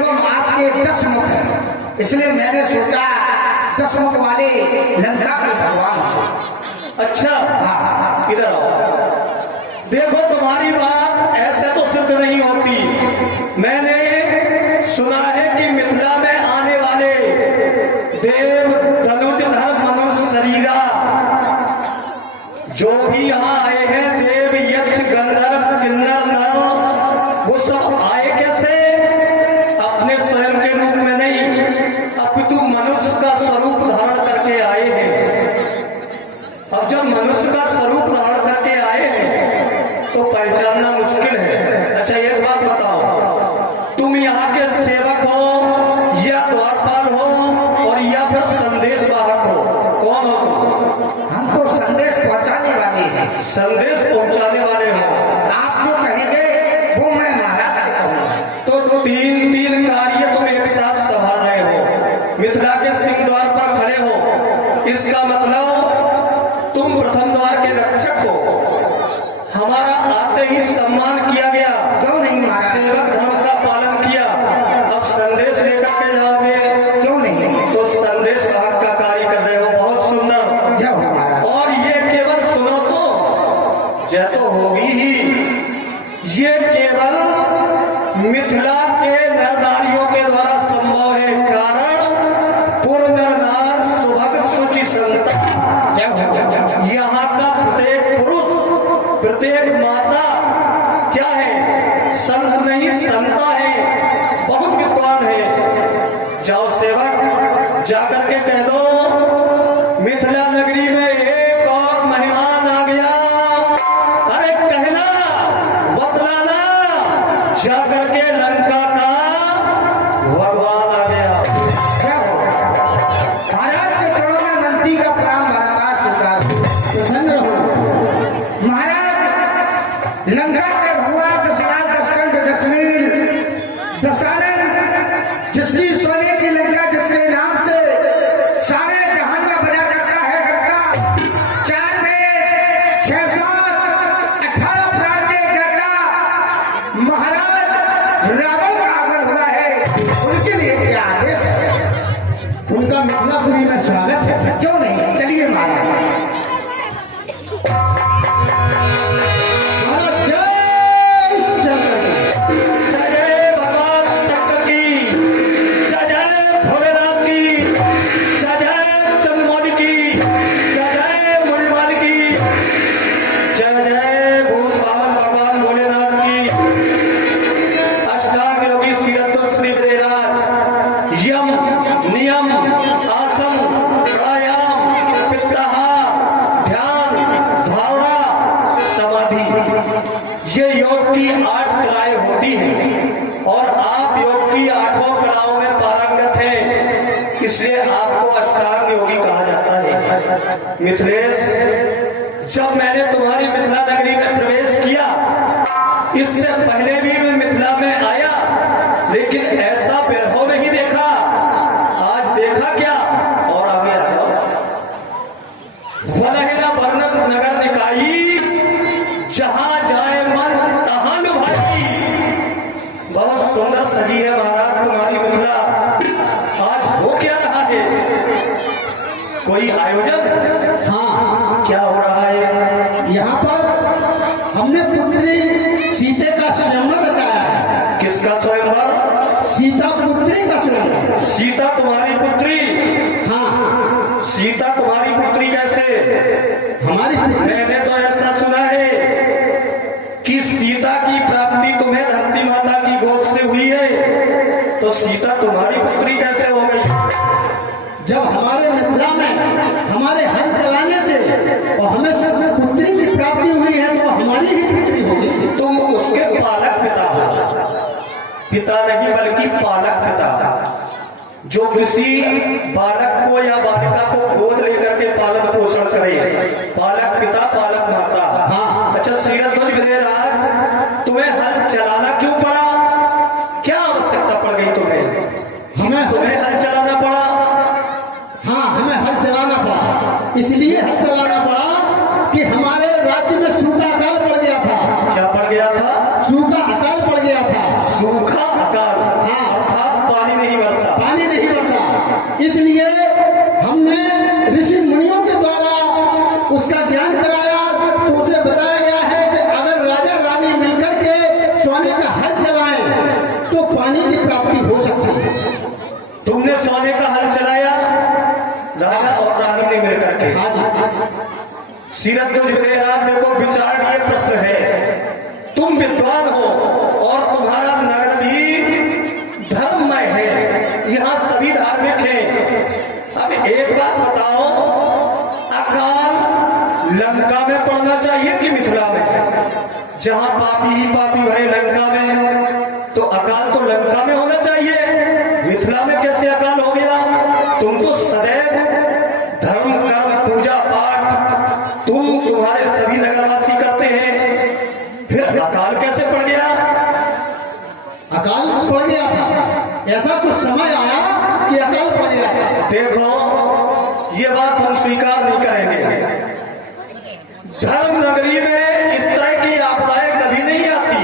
एवं आपके 10 मुख हैं, इसलिए मैंने सोचा 10 मुख वाले लंका के भगवान हो। अच्छा, इधर आओ। देखो, तुम्हारी बात ऐसे तो सिद्ध नहीं होती। मैंने सुना है कि मिथिला में आने वाले देव धनुजधर मनुष्य शरीरा जो भी यहाँ आए हैं, देव यक्ष गंधर्व किन्नर नर, वो सब आए कैसे? अपने स्वयं के रूप में नहीं, अपितु मनुष्य का स्वरूप धारण करके आए हैं। अब जब मनुष्य का स्वरूप धारण करके आए हैं तो पहचानना मुश्किल है। अच्छा, एक बात बताओ, तुम यहाँ के सेवक हो या द्वारपाल हो और या फिर संदेश वाहक हो? कौन हो तुम? हम तो संदेश पहुंचाने वाले हैं। संदेश पहुंचाने वाले हो। आप जो कहेंगे वो मैं महाराज से कहूँगा। तो तीन तीन कार्य तुम एक साथ संभाल रहे हो, मिथिला के सिंह द्वार पर खड़े हो, इसका मतलब तुम प्रथम द्वार के रक्षक हो। हमारा आते ही सम्मान किया गया, क्यों नहीं महाराज? सेवक धर्म का पालन किया। अब संदेश लेकर के जाओगे, क्यों नहीं? तो संदेश वाहक का कार्य कर रहे हो। बहुत सुंदर। जय हो महाराज। और ये केवल सुनो तो जय तो होगी ही, ये केवल मिथिला के नर नारियों के द्वारा संभव है। कारण पूर्ण नर नार सुभग सुचि संता, यहाँ का प्रत्येक पुरुष प्रत्येक माता क्या है? संत नहीं, संता है, बहुत विद्वान है। जाओ सेवक, जाकर के कह दो मिथिला नगरी में एक और मेहमान आ गया। अरे कहना, बतलाना, जाकर के लंका का भगवान आ गया। जय हो। महाराज के चरणों में मंत्री का प्राण बारंबार स्वीकार हो। प्रसन्न रहो महाराज। लंका के भगवान दशनाथ दशकंठ दशनील दशानन, जिसकी सोने की लंका जिसके नाम से सारे जहान में बजा करता है गंगा। 4 में 6 7 18 प्राण के जगह महाराज रावण का आगमन हुआ है। उनके लिए क्या आदेश है? उनका मिथिलापुरी में स्वागत है। क्यों नहीं? चलिए महाराज। महाराज जय शंकर। जय जय भगवान शंकर की, जय जय भोलेनाथ की, जय जय चंद्रमौली की, जय जय मुंडवाल की, जय जय भूत भावन भगवान भोलेनाथ की। अष्टांग योगी सीरत श्री ब्रजराज यम नियम आसन प्राणायाम पित्ताहार ध्यान धारणा समाधि, ये योग की 8 कलाएं होती हैं और आप योग की 8 कलाओं में पारंगत हैं, इसलिए आपको अष्टांग योगी कहा जाता है। मिथिलेश, जब मैंने तुम्हारी मिथिला नगरी में प्रवेश किया, इससे पहले भी मैं मिथिला में आया, लेकिन ऐसा वैभव नहीं देखा। आज देखा क्या? और आगे आ जाओ। वनहिला वर्णत नगर निकाई, जहां जाए मन तहां लुभाई। बहुत सुंदर सजी है महाराज तुम्हारी मिथिला। आज हो क्या रहा है? कोई आयोजन? हाँ, क्या हो रहा है? यहाँ पर हमने पुत्री सीते का स्वयंवर रचाया है। किसका स्वयंवर? सीता पुत्री का स्वयंवर। सीता तुम्हारी पुत्री? हाँ, सीता तुम्हारी पुत्री कैसे? हमारी पुत्री। मैंने तो ऐसा सुना है कि सीता की प्राप्ति तुम्हें धरती माता की गोद से हुई है, तो सीता तुम्हारी पुत्री कैसे हो गई? जब हमारे मिथिला में हमारे हल चलाने से और हमें पुत्री की प्राप्ति हुई है तो हमारी ही पुत्री होगी। तुम उसके पालक पिता हो। पिता नहीं बल्कि पालक पिता, जो किसी बालक को या बालिका को गोद लेकर के पालन पोषण करे। पालक पिता, पालक माता। हाँ। अच्छा सीरतध्वज विजयराज, तुम्हें हल चलाना क्यों पड़ा? क्या आवश्यकता पड़ गई तुम्हें हल चलाना पड़ा? हाँ, हमें हल चलाना पड़ा। इसलिए हल चलाना पड़ा कि हमारे राज्य में सूखा अकाल पड़ गया था। क्या पड़ गया था? सूखा अकाल पड़ गया था। सूखा अकाल? हाँ। अर्थात प्राप्ति हो सकती है। तुमने सोने का हल चलाया, राजा और रानी ने मिलकर के। हाँ जी, सीरतुज विदेहराज देखो विचार ये प्रश्न है, तुम विद्वान हो और तुम्हारा नगर भी धर्ममय है, यहाँ सभी धार्मिक हैं। अब एक बात बताओ, अकाल लंका में पड़ना चाहिए कि मिथिला में? जहां पापी ही पापी भरे लंका में, तो अकाल तो लंका में होना चाहिए, मिथिला में कैसे अकाल हो गया? तुम तो सदैव धर्म कर्म पूजा पाठ तुम्हारे सभी नगरवासी करते हैं, फिर अकाल कैसे पड़ गया? अकाल पड़ गया था, ऐसा कुछ समय आया कि अकाल पड़ गया था। देखो, ये बात हम स्वीकार नहीं करेंगे। धर्म नगरी में इस तरह की आपदाएं कभी नहीं आती।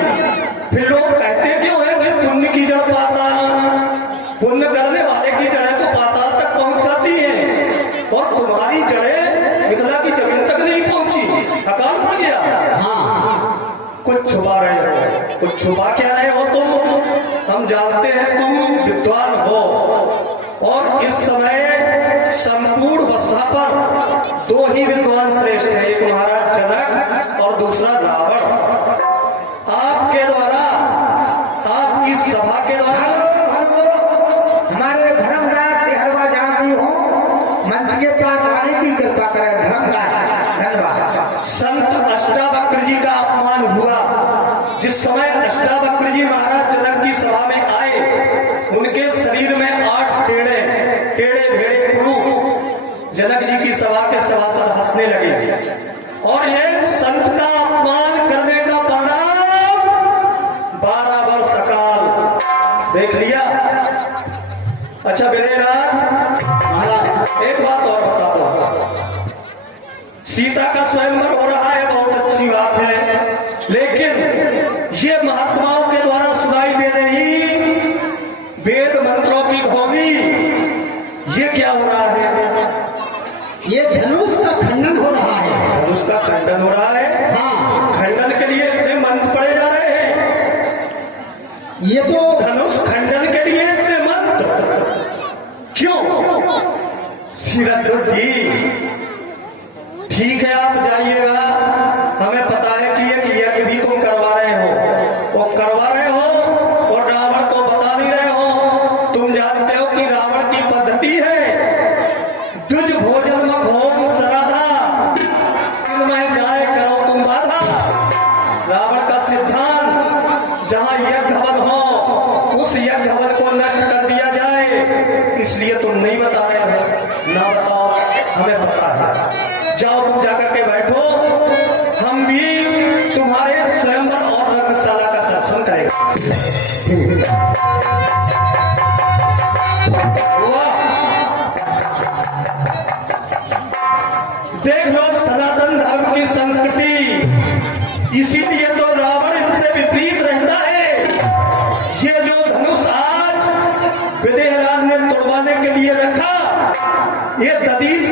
फिर लोग कहते क्यों है कि पुण्य की जड़ पाताल, पुण्य करने वाले की जड़ें तो पाताल तक पहुंच जाती हैं, और तुम्हारी जड़ें मिथिला की जमीन तक नहीं पहुंची, अकाल पड़ गया। हाँ, कुछ छुपा रहे हो, कुछ छुपा क्या रहे हो तुम? हम जानते हैं तुम विद्वान हो, और इस समय संपूर्ण वसुधा पर दो ही विद्वान श्रेष्ठ हैं, एक महाराज जनक और दूसरा रावण। आपके द्वारा, आपकी सभा के द्वारा हमारे धर्मदास से हरवा जहाँ भी हो, मंच के पास आने की कृपा करें। धर्मदास, धन्यवाद। संत अष्टावक्र जी का अपमान हुआ। जिस समय अष्टावक्र जी महाराज जनक की सभा में आए, उनके शरीर में 8 टेढ़े भेड़े पुरुष जनक जी की सभा के सभासद हंसने लगे, और एक संत का अपमान करने का परिणाम 12 वर्ष अकाल। देख लिया? अच्छा विदेहराज, महाराज, एक बात और बता दो, सीता का स्वयंवर हो रहा है, बहुत अच्छी बात है, लेकिन ये महात्माओं के द्वारा सुनाई दे रही वेद मंत्रों की ध्वनि, ये क्या हो रहा है? ये धनुष का खंडन हो रहा है। धनुष का खंडन हो रहा है। हाँ, खंडन के लिए इतने मंत्र पढ़े जा रहे हैं, ये तो धनुष खंडन के लिए इतने मंत्र क्यों? सीरतुज जी, ठीक है आप जाइएगा, हमें पता है कि एक यज्ञ भी तुम करवा रहे हो, और करवा रहे हो और रावण को बता नहीं रहे हो। तुम जानते हो कि रावण की पद्धति है द्विज भोजन मखोम सराधा, इनमें जाए करो तुम बाधा। रावण का सिद्धांत, जहां यज्ञ हवन हो उस यज्ञ हवन को नष्ट कर दिया जाए, इसलिए तुम नहीं बता रहे हो। ना बताओ, हमें पता है। जाओ तुम जाकर के बैठो, हम भी तुम्हारे स्वयंवर और रंगशाला का दर्शन करेंगे। देख लो सनातन धर्म की संस्कृति, इसीलिए तो रावण इनसे विपरीत रहता है। ये जो धनुष आज विदेहराज ने तोड़वाने के लिए रखा, ये ददीज